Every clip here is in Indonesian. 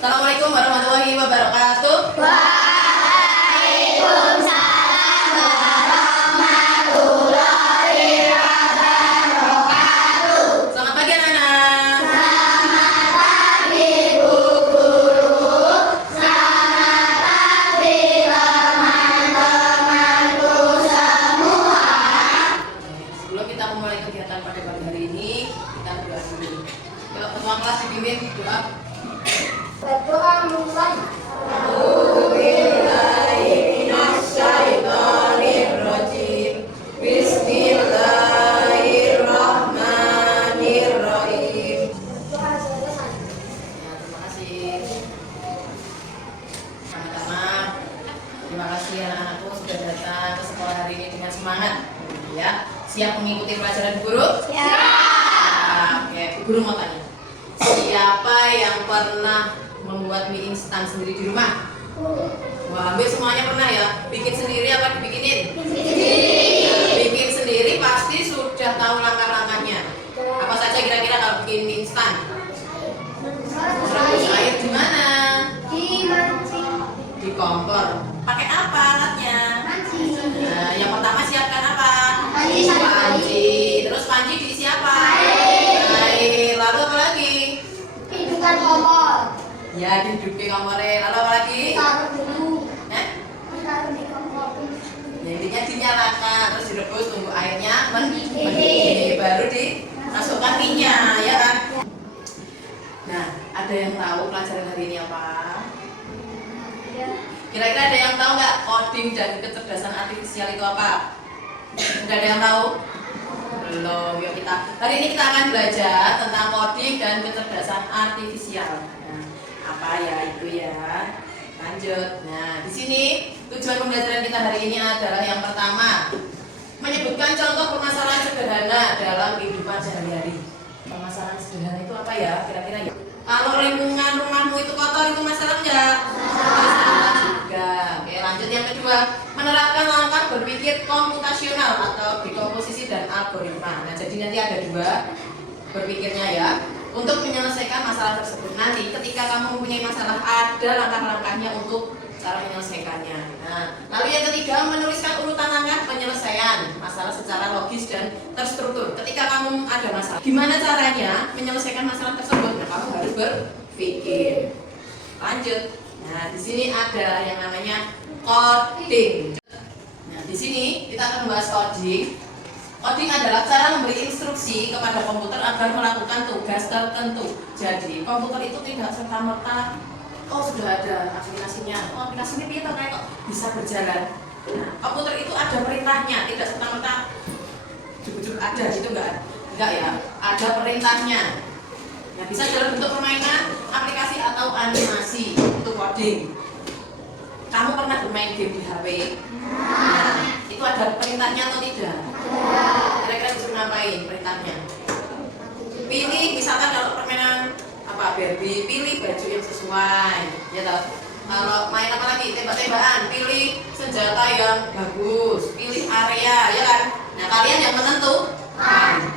Assalamualaikum warahmatullahi wabarakatuh. Waalaikumsalam warahmatullahi wabarakatuh. Selamat pagi anak-anak. Selamat pagi Bu Guru. Selamat pagi teman-temanku semua. Sebelum kita memulai kegiatan pada pagi hari ini, kita berdoa dulu. Yuk, semua kelas dipimpin doa. Berdoa mulai. Bismillahirrahmanirrahim. Doa selesai. Terima kasih. Sama-sama. Terima kasih anak-anakku sudah datang ke sekolah hari ini dengan semangat. Ya, siap mengikuti pelajaran guru? Siap. Oke, guru mau tanya. Siapa yang pernah membuat mie instan sendiri di rumah? Wah, hampir semuanya pernah ya. Bikin sendiri apa dibikinin? Bikin sendiri pasti sudah tahu langkah-langkahnya. Apa saja kira-kira kalau bikin mie instan? Rebus air di mana? Di kompor. Pakai apa alatnya? Nah, yang pertama siapkan apa? Panci. Terus panci diisi apa? Air. Lalu apa lagi? Hidupkan kompor. Ya, dihidupi kompornya. Lalu apa lagi? Taruh dulu. Taruh di kompor. Ya, intinya dinyalakan, terus direbus, tunggu airnya mendidih, baru dimasukkan minyak, ya kan? Nah, ada yang tahu pelajaran hari ini apa? Kira-kira ada yang tahu nggak coding dan kecerdasan artifisial itu apa? Sudah ada yang tahu? Belum. Yuk hari ini kita akan belajar tentang coding dan kecerdasan artifisial. Nah, apa ya itu ya? Lanjut. Nah, di sini tujuan pembelajaran kita hari ini adalah yang pertama, menyebutkan contoh permasalahan sederhana dalam kehidupan sehari-hari. Permasalahan sederhana itu apa ya? Kira-kira ya? Kalau lingkungan rumahmu itu kotor, itu masalah enggak? Masalah juga. Oke, lanjut yang kedua, menerapkan langkah berpikir komputasional atau dekomposisi dan algoritma. Nah, jadi nanti ada dua berpikirnya ya. Untuk menyelesaikan masalah tersebut, nanti ketika kamu mempunyai masalah, ada langkah-langkahnya untuk cara menyelesaikannya. Nah, lalu yang ketiga, menuliskan urutan langkah penyelesaian masalah secara logis dan terstruktur. Ketika kamu ada masalah, gimana caranya menyelesaikan masalah tersebut? Nah, kamu harus berpikir. Lanjut. Nah, di sini ada yang namanya coding. Nah, di sini kita akan membahas coding. Coding adalah cara memberi instruksi kepada komputer agar melakukan tugas tertentu. Jadi, komputer itu tidak serta-merta, oh sudah ada aplikasinya, oh aplikasi ini kita kayak kok bisa berjalan. Nah, komputer itu ada perintahnya, tidak serta-merta cukup ada gitu enggak ya, ada perintahnya. Ya, bisa dalam bentuk permainan, aplikasi atau animasi untuk coding. Kamu pernah bermain game di HP? Nah, itu ada perintahnya atau tidak? Kira-kira bisa ngapain perintahnya? Pilih, misalkan kalau permainan apa Barbie, pilih baju yang sesuai, ya toh. Kalau main apa lagi, tembak-tembakan, pilih senjata yang bagus, pilih area, ya kan? Nah, kalian yang menentukan.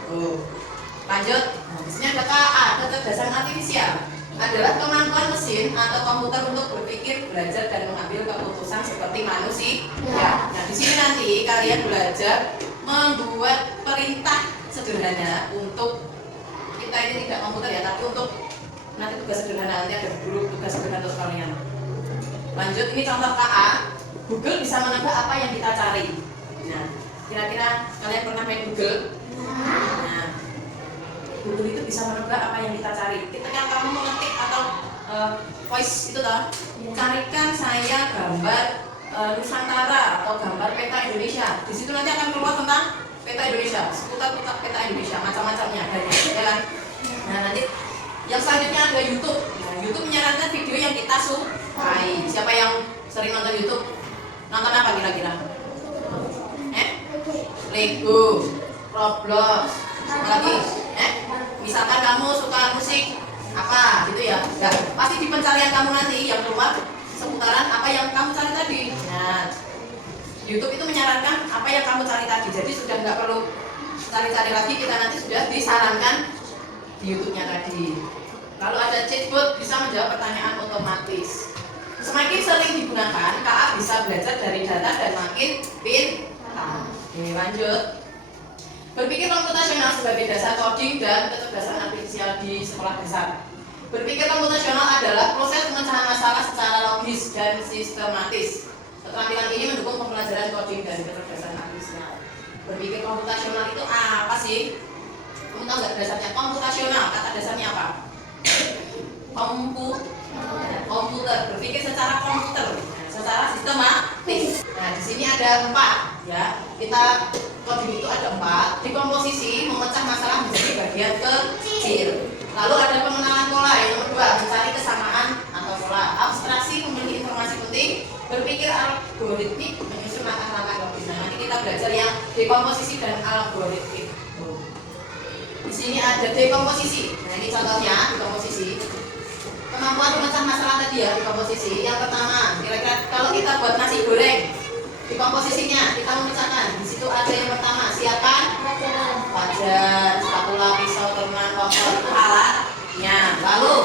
Lanjut. Nah, di sini ada KA, kecerdasan artifisial. Adalah kemampuan mesin atau komputer untuk berpikir, belajar dan mengambil keputusan seperti manusia. Ya. Nah, di sini nanti kalian belajar membuat perintah sederhana untuk kita ini tidak komputer ya, tapi untuk nanti tugas sederhana, nanti ada guru tugas sederhana untuk kalian. Lanjut, ini contoh KA. Google bisa menebak apa yang kita cari. Nah, kira-kira kalian pernah main Google? Nah, Google itu bisa menebak apa yang kita cari. Ketika kamu mengetik atau voice itu toh, carikan saya gambar Nusantara atau gambar peta Indonesia. Di situ nanti akan keluar tentang peta Indonesia, seputar peta Indonesia, macam-macamnya banyak, ya kan? Nah, nanti yang selanjutnya ada YouTube. Nah, YouTube menyarankan video yang kita sukai. Siapa yang sering nonton YouTube? Nonton apa kira-kira? Lego, Roblox, apa lagi? Misalkan kamu suka musik apa gitu ya? Nah, pasti di pencarian kamu nanti yang keluar seputaran apa yang kamu cari tadi. Nah, YouTube itu menyarankan apa yang kamu cari tadi. Jadi sudah nggak perlu cari-cari lagi, kita nanti sudah disarankan di YouTube-nya tadi. Lalu ada chatbot bisa menjawab pertanyaan otomatis. Semakin sering digunakan, KA bisa belajar dari data dan makin pintar. Ini lanjut. Berpikir komputasional sebagai dasar coding dan kecerdasan artifisial di sekolah dasar. Berpikir komputasional adalah proses pemecahan masalah secara logis dan sistematis. Keterampilan ini mendukung pembelajaran coding dan kecerdasan artifisial. Berpikir komputasional itu apa sih? Kamu tahu nggak dasarnya? Komputasional, kata dasarnya apa? Komputer, berpikir secara komputer, secara sistematis. Nah, di sini ada 4, ya. Kita coding itu ada 4. Dekomposisi, memecah masalah menjadi bagian kecil. Lalu ada pengenalan pola, yang nomor 2, mencari kesamaan atau pola. Abstraksi, memiliki informasi penting. Berpikir algoritmik, menyusun langkah-langkah logis. Nah, nanti kita belajar yang dekomposisi dan algoritmik. Di sini ada dekomposisi. Nah, ini contohnya dekomposisi. Kemampuan memecah masalah tadi ya, dekomposisi. Yang pertama, kira-kira kalau kita buat nasi goreng, dekomposisinya kita memecahkan. Di situ ada yang pertama, siapkan wajan, spatula, pisau, teman, kompor, itu alatnya. Lalu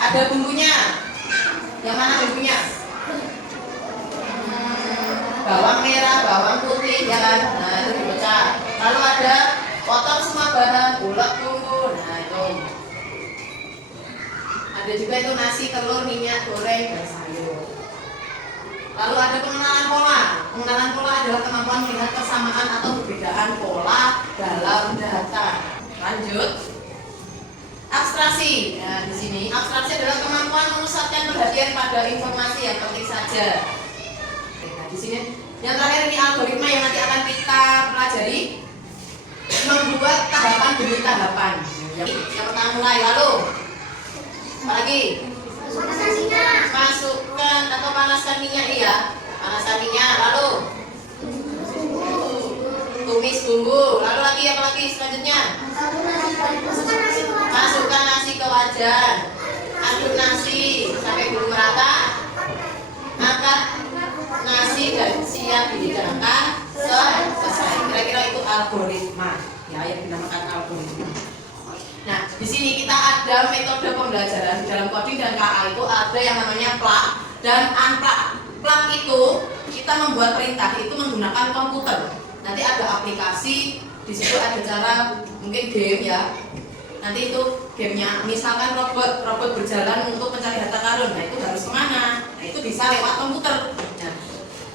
ada bumbunya. Yang mana bumbunya? Bawang merah, bawang putih, ya kan? Nah, itu dipecah. Lalu ada potong semua bahan, ulek bumbu. Nah, itu. Ada juga itu nasi, telur, minyak goreng, dan sayur. Lalu ada pengenalan pola. Pengenalan pola adalah kemampuan melihat persamaan atau perbedaan pola dalam data. Lanjut. Abstraksi. Nah, di sini abstraksi adalah kemampuan memusatkan perhatian pada informasi yang penting saja. Nah, di sini yang terakhir ini algoritma yang nanti akan kita pelajari, membuat tahapan demi tahapan. Yang pertama mulai, lalu apa lagi? Masukkan atau panaskan minyak ya. Panaskan minyak, lalu tumis bumbu, lalu lagi apa lagi selanjutnya? Masukkan nasi ke wajan. Aduk nasi sampai belum merata. Angkat nasi dan siap dihidangkan selesai. Kira-kira itu algoritma ya, yang dinamakan algoritma. Nah, di sini kita ada metode pembelajaran di dalam coding dan KA itu ada yang namanya plug dan unplug. Plug itu kita membuat perintah itu menggunakan komputer. Nanti ada aplikasi, di situ ada cara mungkin game ya. Nanti itu gamenya, misalkan robot berjalan untuk mencari harta karun. Nah, itu harus kemana? Nah, itu bisa lewat komputer. Nah,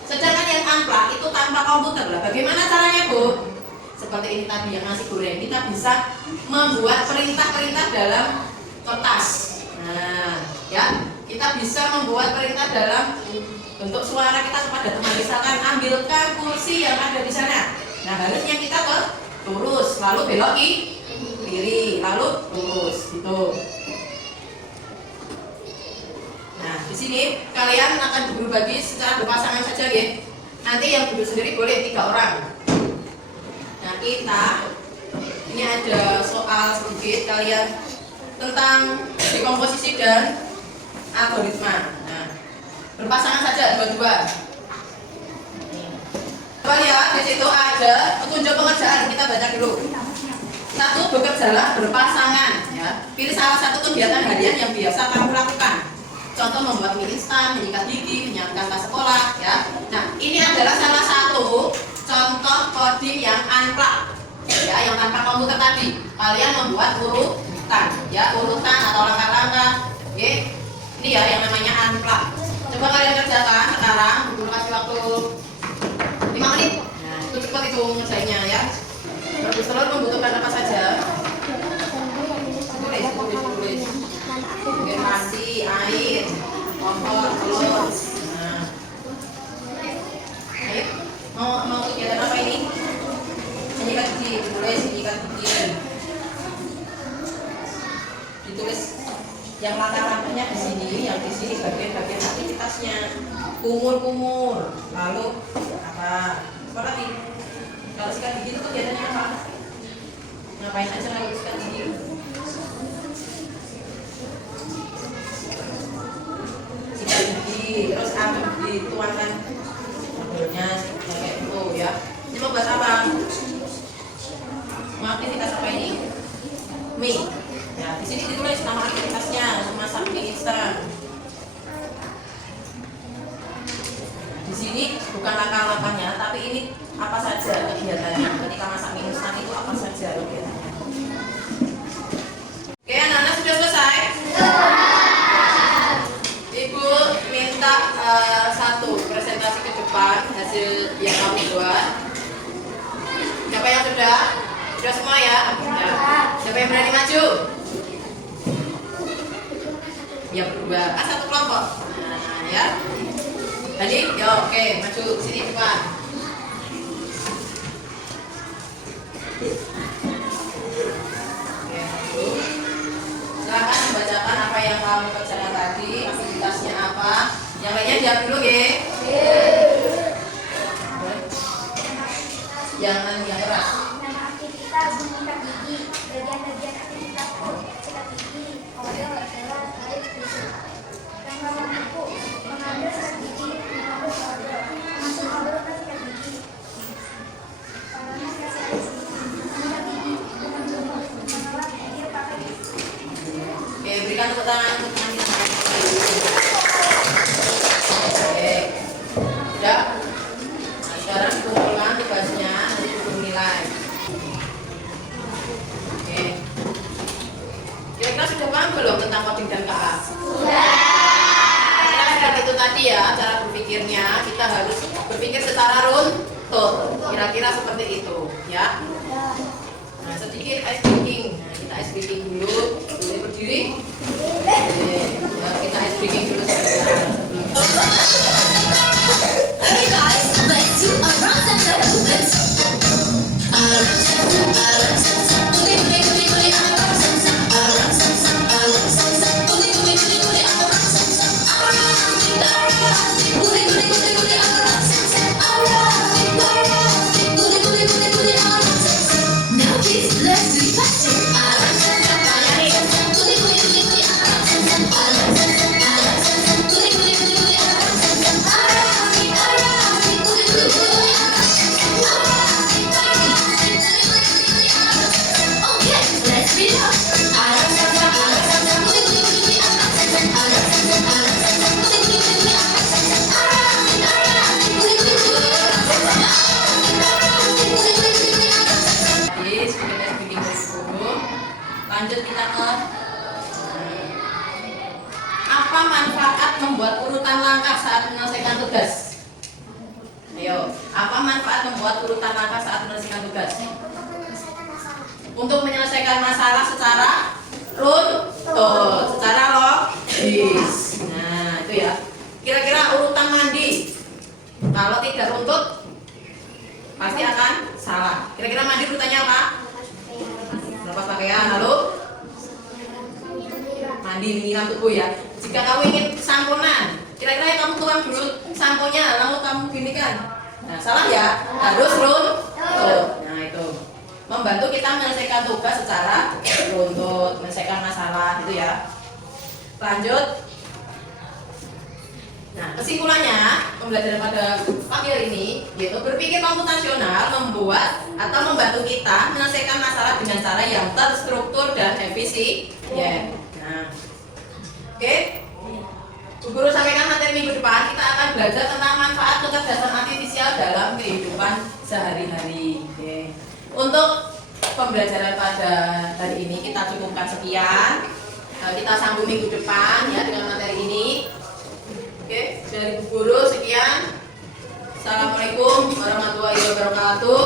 sedangkan yang unplug itu tanpa komputer lah. Bagaimana caranya, Bu? Seperti ini tadi yang nasi goreng, kita bisa membuat perintah-perintah dalam kertas. Nah, ya, kita bisa membuat perintah dalam bentuk suara kita kepada teman. Misalkan ambilkan kursi yang ada di sana. Nah, harusnya kita ke lurus, lalu belok kiri, lalu lurus, gitu. Nah, di sini kalian akan berbagi secara berpasangan saja, ya. Nanti yang duduk sendiri boleh 3 orang. Nah, kita ini ada soal sedikit kalian tentang dekomposisi dan algoritma. Nah, berpasangan saja dua-dua. Coba lihat di situ ada petunjuk pengerjaan, kita baca dulu. 1, bekerjalah berpasangan. Ya, pilih salah satu kegiatan harian yang biasa kamu lakukan. Contoh membuat mie instan, menyikat gigi, menyiapkan tas sekolah. Ya, nah ini adalah salah satu contoh coding yang unplug, ya, yang tanpa komputer tadi. Kalian membuat urutan, ya, urutan atau langkah-langkah. Oke, ini ya yang namanya unplug. Coba kalian kerjakan sekarang. Dulu kasih waktu 5 menit. Nah, itu cepat itu ngerjainnya ya. Rebus telur membutuhkan apa saja? Tulis. Mungkin nasi, air, kompor, telur. Nah, ayo. Mau kegiatan apa ini? Menyikat gigi, ditulis menyikat gigi. Ditulis yang langkah-langkahnya di sini, yang di sini bagian-bagian aktivitasnya. Kumur, lalu apa? Apa lagi? Kalau sikat gigi itu kegiatannya apa? Ngapain aja kalau sikat gigi? Sikat gigi, terus apa? Dituangkan nya kayak itu ya. Ini mau buat apa? Mau aktivitas apa ini? Mie. Ya, Ya, di sini ditulis nama aktivitasnya, memasak mie instan. Di sini bukan langkah-langkahnya, tapi ini apa saja kegiatannya. Ketika masak mie instan itu apa saja kegiatannya. Oke, anak-anak sudah selesai? Ibu minta satu presentasi ke depan hasil yang kamu buat. Siapa yang sudah? Sudah semua ya? Ya. Siapa yang berani maju? Ya berdua. Kan satu kelompok. Nah, ya. Tadi, yo, oke, maju ke sini depan. Oke, maju. Silakan membacakan apa yang kamu kerjakan tadi, aktivitasnya apa. Yang lainnya jawab dulu, ya. Jangan yang keras. Nama aktivitas menyikat gigi. Bagian-bagian aktivitas sikat gigi. Odol, gelas, air, tisu. Rangkaian buku. Mengambil sikat gigi. Mengambil odol. Masuk odol ke sikat gigi. Panas kasih air. Sikat gigi. Mengambil mengolah air pakai tisu. Oke, berikan tepuk tangan untuk teman kita. Oke, sudah. Nah, sekarang kumpulkan tugasnya, nanti hitung nilai. Oke. Kira-kira sudah paham belum tentang coding dan KA? Sudah. Itu tadi ya, cara berpikirnya kita harus berpikir secara runtut. Kira-kira seperti itu, ya. Nah, sedikit ice breaking. Nah, kita ice breaking dulu. Boleh berdiri? Oke. Nah, kita ice breaking dulu sebentar. Hey guys, let's do a round and a movement. Now kids, let's do it faster. Okay, let's speed it up. Jadi sedikit ice breaking dulu. Lanjut kita ke apa manfaat membuat urutan langkah saat menyelesaikan tugas? Ayo, apa manfaat membuat urutan langkah saat menyelesaikan tugas? Untuk menyelesaikan masalah secara runtut, secara logis. Nah, itu ya. Kira-kira urutan mandi, kalau tidak runtut, pasti akan salah. Kira-kira mandi urutannya apa? Lepas pakaian, lalu mandi menyiram tubuh ya. Jika kamu ingin samponan, kira-kira yang kamu tuang dulu samponya, lalu kamu gini kan? Nah, salah ya. Harus runtut. Nah, itu membantu kita menyelesaikan tugas secara runtut, menyelesaikan masalah itu ya. Lanjut. Nah, kesimpulannya pembelajaran pada pagi hari ini yaitu berpikir komputasional membuat atau membantu kita menyelesaikan masalah dengan cara yang terstruktur dan efisien. Nah, oke. Bu Guru sampaikan materi minggu depan kita akan belajar tentang manfaat kecerdasan artifisial dalam kehidupan sehari-hari. Oke. Untuk pembelajaran pada hari ini kita cukupkan sekian. Kita sambung minggu depan ya dengan materi ini. Oke, dari Bu Guru sekian. Assalamualaikum warahmatullahi wabarakatuh.